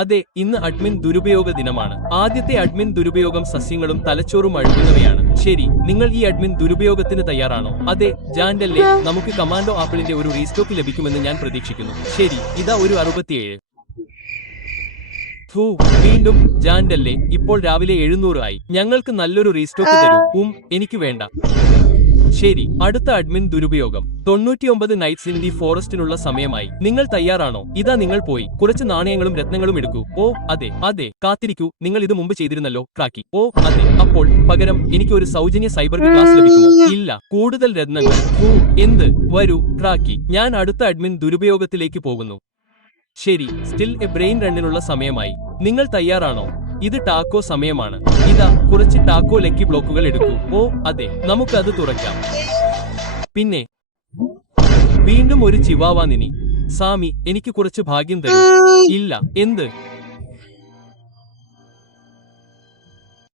അതെ, ഇന്ന് അഡ്മിൻ ദുരുപയോഗ ദിനമാണ്. ആദ്യത്തെ അഡ്മിൻ ദുരുപയോഗം സസ്യങ്ങളും തലച്ചോറും അഴുകുന്നവയാണ്. ശരി, നിങ്ങൾ ഈ അഡ്മിൻ ദുരുപയോഗത്തിന് തയ്യാറാണോ? അതെ, ജാൻഡല്ലേ, നമുക്ക് കമാൻഡോ ആപ്പിളിന്റെ ഒരു റീസ്റ്റോക്ക് ലഭിക്കുമെന്ന് ഞാൻ പ്രതീക്ഷിക്കുന്നു. ശരി, ഇതാ ഒരു 67. വീണ്ടും ജാൻഡല്ലേ, ഇപ്പോൾ രാവിലെ 700 ആയി. ഞങ്ങൾക്ക് നല്ലൊരു റീസ്റ്റോക്ക് തരൂ. എനിക്ക് വേണ്ട. ശരി, അടുത്ത അഡ്മിൻ ദുരുപയോഗം 99 നൈറ്റ്സ് ഇൻ ദി ഫോറസ്റ്റിനുള്ള സമയമായി. നിങ്ങൾ തയ്യാറാണോ? ഇതാ നിങ്ങൾ പോയി കുറച്ച് നാണയങ്ങളും രത്നങ്ങളും എടുക്കൂ. അതെ, കാത്തിരിക്കൂ, നിങ്ങൾ ഇത് മുമ്പ് ചെയ്തിരുന്നല്ലോ, ക്രാക്കി. അതെ, അപ്പോൾ പകരം എനിക്ക് ഒരു സൗജന്യ സൈബർ ക്ലാസ് ലഭിക്കുമോ? ഇല്ല, കൂടുതൽ രത്നങ്ങൾ. എന്ത്? വരൂ, ക്രാക്കി. ഞാൻ അടുത്ത അഡ്മിൻ ദുരുപയോഗത്തിലേക്ക് പോകുന്നു. ശരി, സ്റ്റിൽ എ ബ്രെയിൻ റണ്ണിനുള്ള സമയമായി. നിങ്ങൾ തയ്യാറാണോ? ഇത് ടാക്കോ സമയമാണ്. ഇതാ കുറച്ച് ടാക്കോ ലക്കി ബ്ലോക്കുകൾ എടുക്കൂ. അതെ, നമുക്ക് അത് തുറക്കാം. പിന്നെ വീണ്ടും ഒരു ചിവാവാ നിനി. സാമി, എനിക്ക് കുറച്ച് ഭാഗ്യം തരൂ. ഇല്ല. എന്ത്?